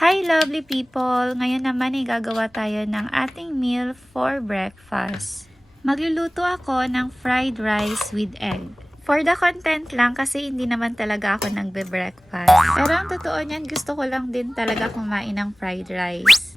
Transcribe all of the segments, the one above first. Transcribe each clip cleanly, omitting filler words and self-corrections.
Hi lovely people! Ngayon naman ay gagawa tayo ng ating meal for breakfast. Magluluto ako ng fried rice with egg. For the content lang kasi hindi naman talaga ako nagbe-breakfast. Pero ang totoo niyan, gusto ko lang din talaga kumain ng fried rice.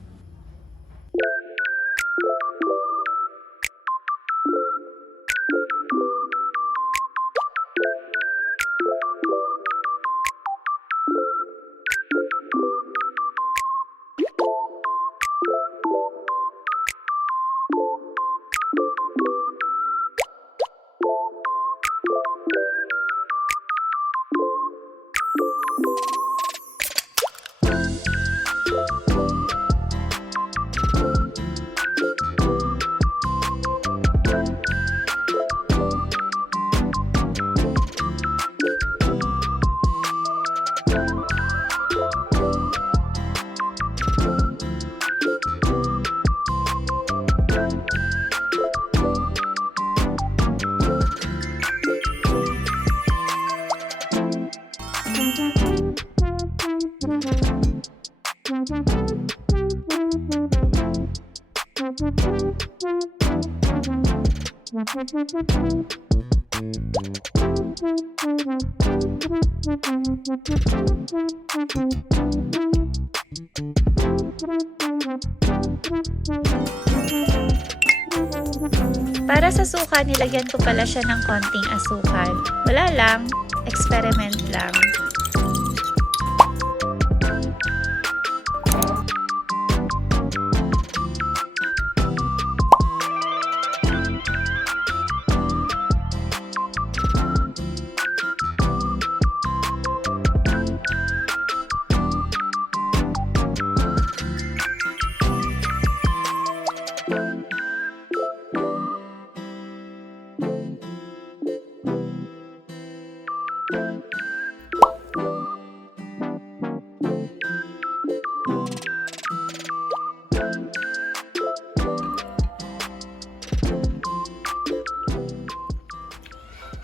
Para sa suka, nilagyan ko pala siya ng konting asukal. Wala lang, experiment lang.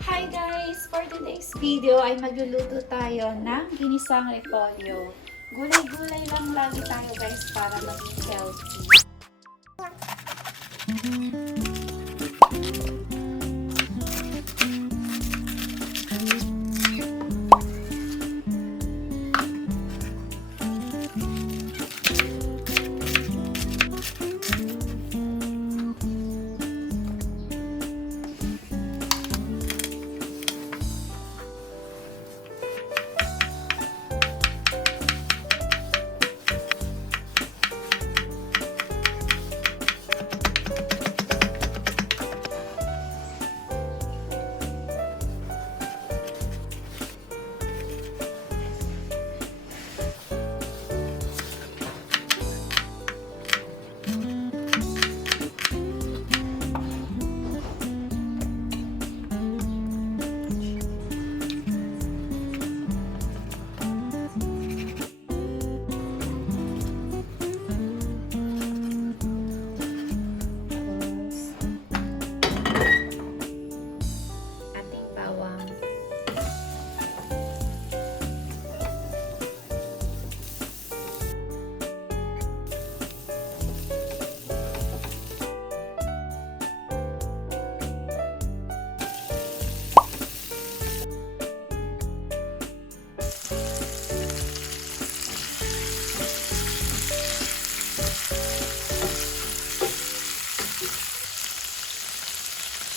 Hi guys! For today's video ay magluluto tayo ng ginisang repolyo. Gulay-gulay lang lagi tayo guys para maging healthy.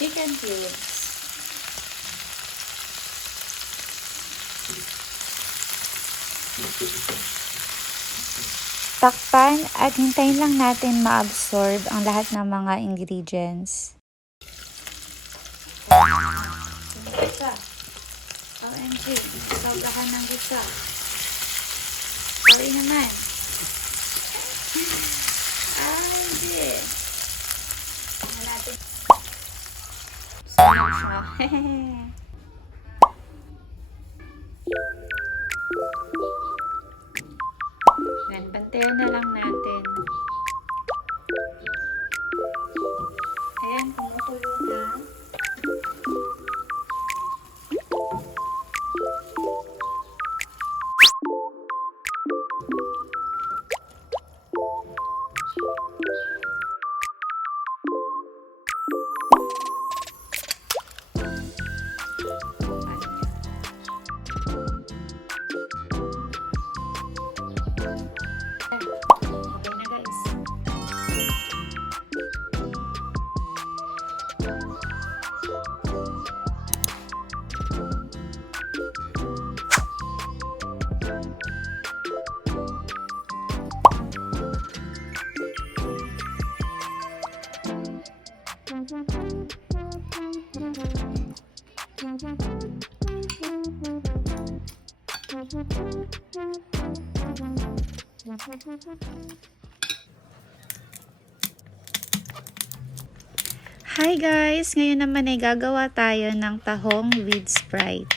Chicken cubes. Takpan at hintayin lang natin ma-absorb ang lahat ng mga ingredients. Gisa. OMG. Sobrahan ng gisa. Sorry naman. OMG. Natin. Yan, bantayan na lang natin. Ayan, kumukulo na. Hi guys! Ngayon naman ay gagawa tayo ng tahong with Sprite.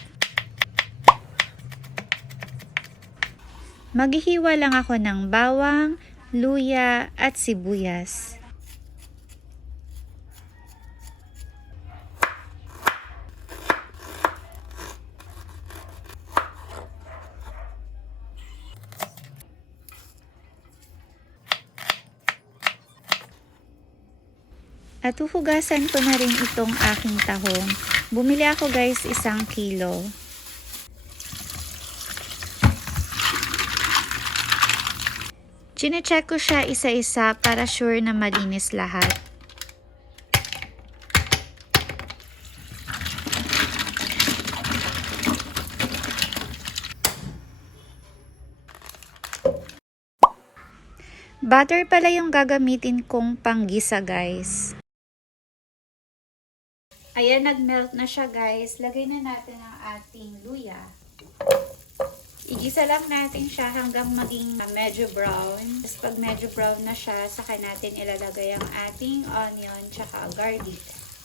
Maghihiwa lang ako ng bawang, luya at sibuyas. At huhugasan ko na rin itong aking tahong. Bumili ako guys 1 kilo. Chine-check ko siya isa-isa para sure na malinis lahat. Butter pala yung gagamitin kong panggisa guys. Ayan, nag-melt na siya guys. Lagay na natin ang ating luya. Igisa lang natin siya hanggang maging medyo brown. Tapos pag medyo brown na siya, saka natin ilalagay ang ating onion tsaka garlic.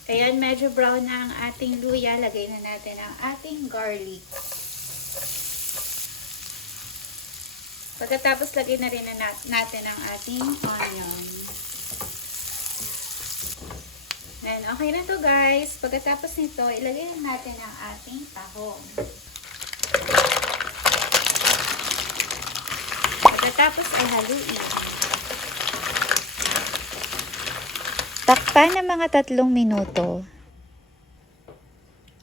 Ayan, medyo brown na ang ating luya. Lagay na natin ang ating garlic. Pagkatapos lagay na rin natin ang ating onion. Then, okay na to guys. Pagkatapos nito, ilagay na natin ang ating tahong. Pagkatapos ay haluin. Takpan ng mga 3 minuto.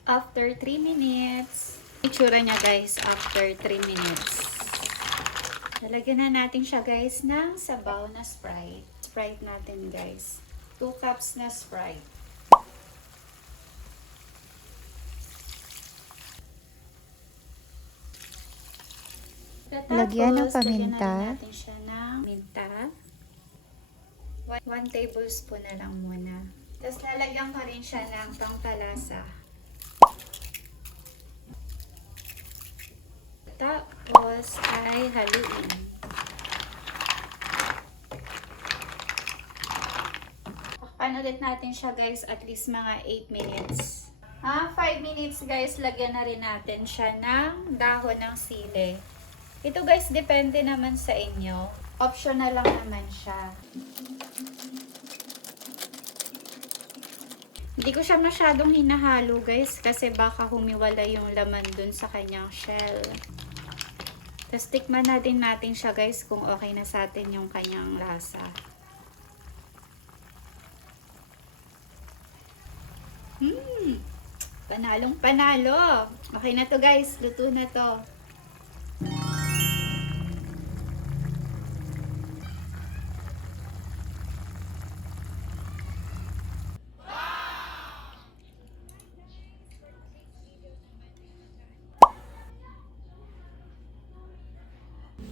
After 3 minutes, itsura niya guys after 3 minutes. Lalagyan na natin siya guys ng sabaw na Sprite. Sprite natin guys. 2 cups na Sprite. Lagyan ng paminta. Lagyan natin siya ng minta. 1 tablespoon na lang muna. Tapos lalagyan ko rin siya ng pampalasa. Tapos ay haluin. Takpan ulit natin siya guys at least mga 8 minutes. 5 minutes guys, lagyan na rin natin siya ng dahon ng sili. Ito guys, depende naman sa inyo. Optional lang naman siya. Hindi ko siya masyadong hinahalo guys kasi baka humiwala yung laman dun sa kanyang shell. Tapos tikman na din natin siya guys kung okay na sa atin yung kanyang lasa. Panalong panalo. Okay na to guys, luto na to.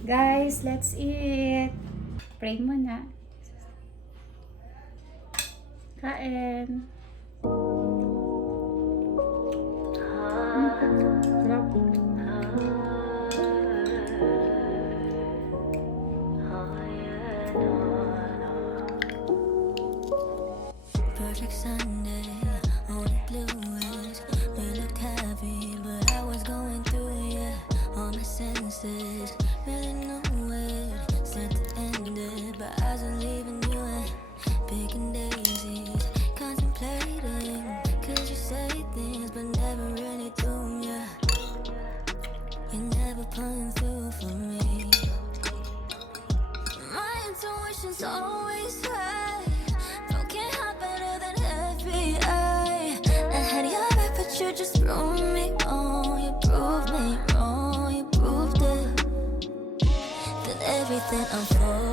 Guys, let's eat. Pray muna. Kain. Sarap. Perfect Sunday, only blues. We looked heavy, but I was going through, yeah. All my senses, really know it. Said to end it, but I wasn't leaving you and picking daisies, contemplating. Cause you say things, but never really do, yeah. You're never pulling through for me. My intuition's always right. Broken heart better than FBI. I had your back, but you just proved me wrong. You proved me wrong. You proved it. Then everything unfolds.